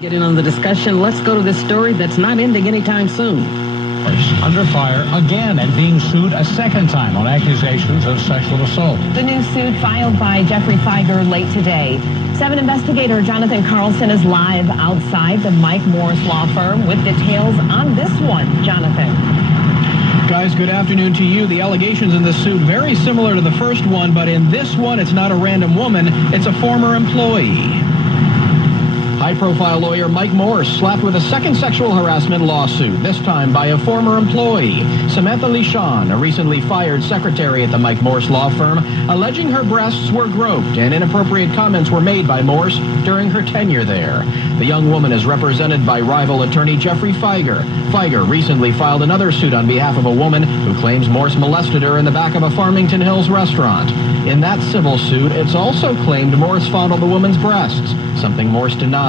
Get in on the discussion. Let's go to this story that's not ending anytime soon. Under fire again and being sued a second time on accusations of sexual assault. The new suit filed by Jeffrey Fieger late today. 7 investigator Jonathan Carlson is live outside the Mike Morris law firm with details on this one. Jonathan. Guys, good afternoon to you. The allegations in this suit very similar to the first one, but in this one, it's not a random woman, it's a former employee. High-profile lawyer Mike Morris slapped with a second sexual harassment lawsuit, this time by a former employee. Samantha Lichon, a recently fired secretary at the Mike Morris law firm, alleging her breasts were groped and inappropriate comments were made by Morris during her tenure there. The young woman is represented by rival attorney Jeffrey Fieger. Fieger recently filed another suit on behalf of a woman who claims Morris molested her in the back of a Farmington Hills restaurant. In that civil suit, it's also claimed Morris fondled the woman's breasts, something Morris denied.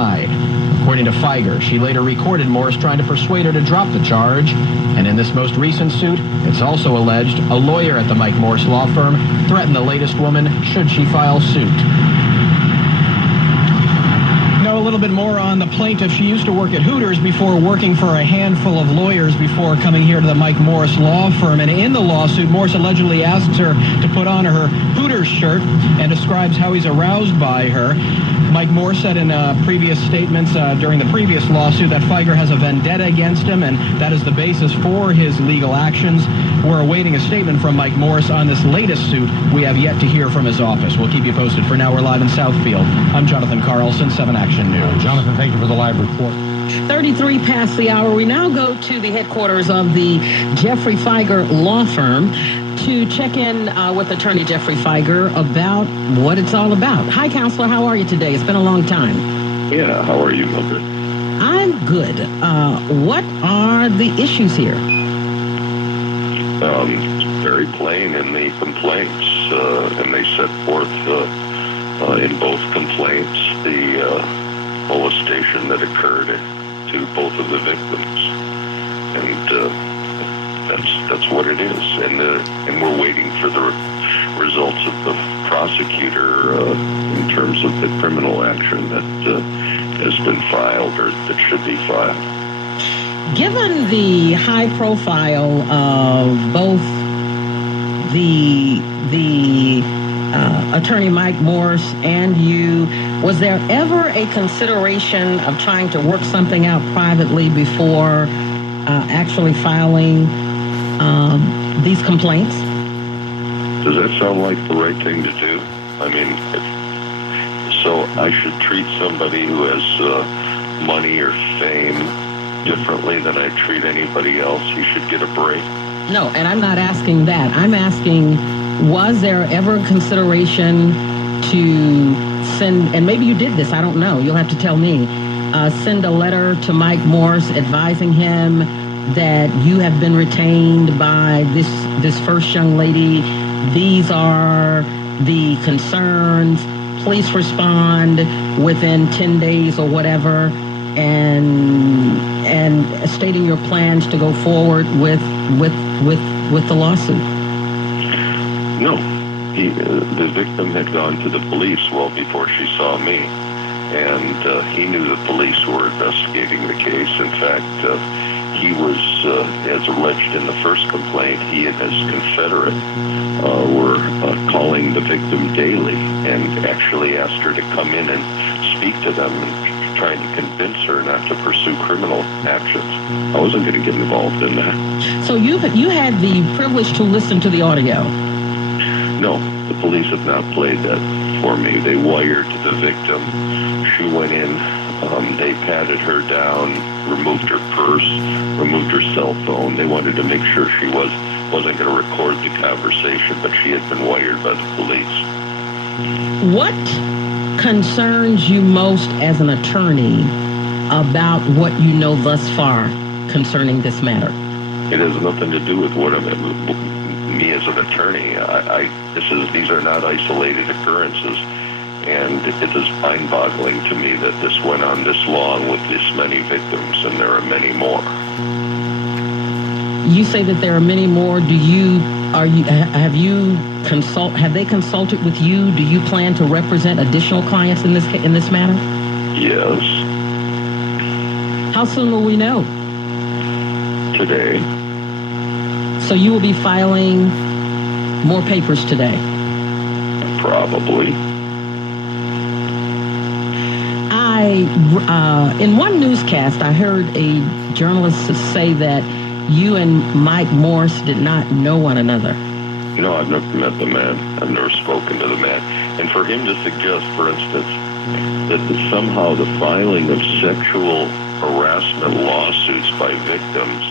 According to Fieger, she later recorded Morris trying to persuade her to drop the charge. And in this most recent suit, it's also alleged a lawyer at the Mike Morris law firm threatened the latest woman should she file suit. Know a little bit more on the plaintiff. She used to work at Hooters before working for a handful of lawyers before coming here to the Mike Morris law firm. And in the lawsuit, Morris allegedly asks her to put on her Hooters shirt and describes how he's aroused by her. Mike Morris said in previous statements during the previous lawsuit that Fieger has a vendetta against him, and that is the basis for his legal actions. We're awaiting a statement from Mike Morris on this latest suit. We have yet to hear from his office. We'll keep you posted. For now, we're live in Southfield. I'm Jonathan Carlson, 7 Action News. Jonathan, thank you for the live report. 33 past the hour. We now go to the headquarters of the Jeffrey Fieger law firm to check in with attorney Jeffrey Fieger about what it's all about. Hi, counselor. How are you today? It's been a long time. Yeah, how are you, Mildred? I'm good. What are the issues here? Very plain in the complaints, and they set forth in both complaints the molestation that occurred to both of the victims, and that's what it is. And we're waiting for the results of the prosecutor in terms of the criminal action that has been filed or that should be filed. Given the high profile of both the attorney Mike Morris and you, was there ever a consideration of trying to work something out privately before actually filing these complaints? Does that sound like the right thing to do? I mean, so I should treat somebody who has money or fame differently than I treat anybody else? He should get a break. No, and I'm not asking that. I'm asking, was there ever consideration to send, and maybe you did this, I don't know, you'll have to tell me, send a letter to Mike Morris advising him that you have been retained by this first young lady. These are the concerns. Please respond within 10 days or whatever, and stating your plans to go forward with the lawsuit. No, the victim had gone to the police well before she saw me, and he knew the police were investigating the case. In fact, he was, as alleged in the first complaint, he and his confederate were calling the victim daily and actually asked her to come in and speak to them and trying to convince her not to pursue criminal actions. I wasn't going to get involved in that. So you had the privilege to listen to the audio? No, the police have not played that for me. They wired the victim. She went in. They patted her down, removed her purse, removed her cell phone. They wanted to make sure she wasn't going to record the conversation, but she had been wired by the police. What concerns you most as an attorney about what you know thus far concerning this matter? It has nothing to do with what me as an attorney. These are not isolated occurrences. And it is mind-boggling to me that this went on this long with this many victims, and there are many more. You say that there are many more. Have they consulted with you? Do you plan to represent additional clients in this matter? Yes. How soon will we know? Today, So you will be filing more papers today. probably. In one newscast, I heard a journalist say that you and Mike Morris did not know one another. No, I've never met the man. I've never spoken to the man. And for him to suggest, for instance, that somehow the filing of sexual harassment lawsuits by victims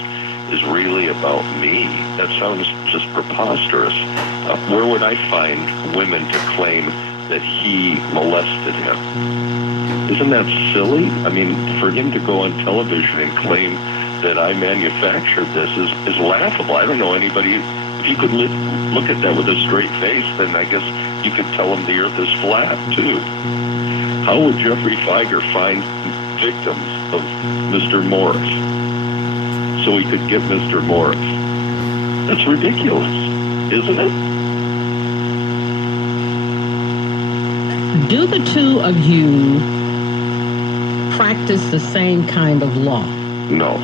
is really about me, that sounds just preposterous. Where would I find women to claim that he molested him? Isn't that silly? I mean, for him to go on television and claim that I manufactured this is laughable. I don't know anybody. If you could look at that with a straight face, then I guess you could tell him the earth is flat, too. How would Jeffrey Fieger find victims of Mr. Morris so he could get Mr. Morris? That's ridiculous, isn't it? Do the two of you practice the same kind of law? No.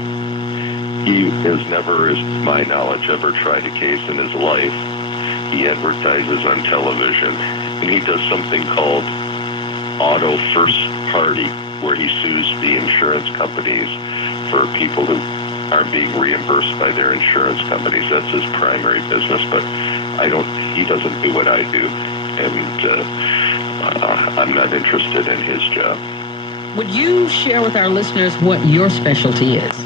He has never, as my knowledge, ever tried a case in his life. He advertises on television, and he does something called auto first party, where he sues the insurance companies for people who aren't being reimbursed by their insurance companies. That's his primary business, but he doesn't do what I do, and I'm not interested in his job. Would you share with our listeners what your specialty is?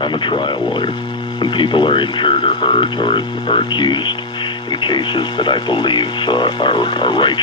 I'm a trial lawyer. When people are injured or hurt or accused in cases that I believe are righteous,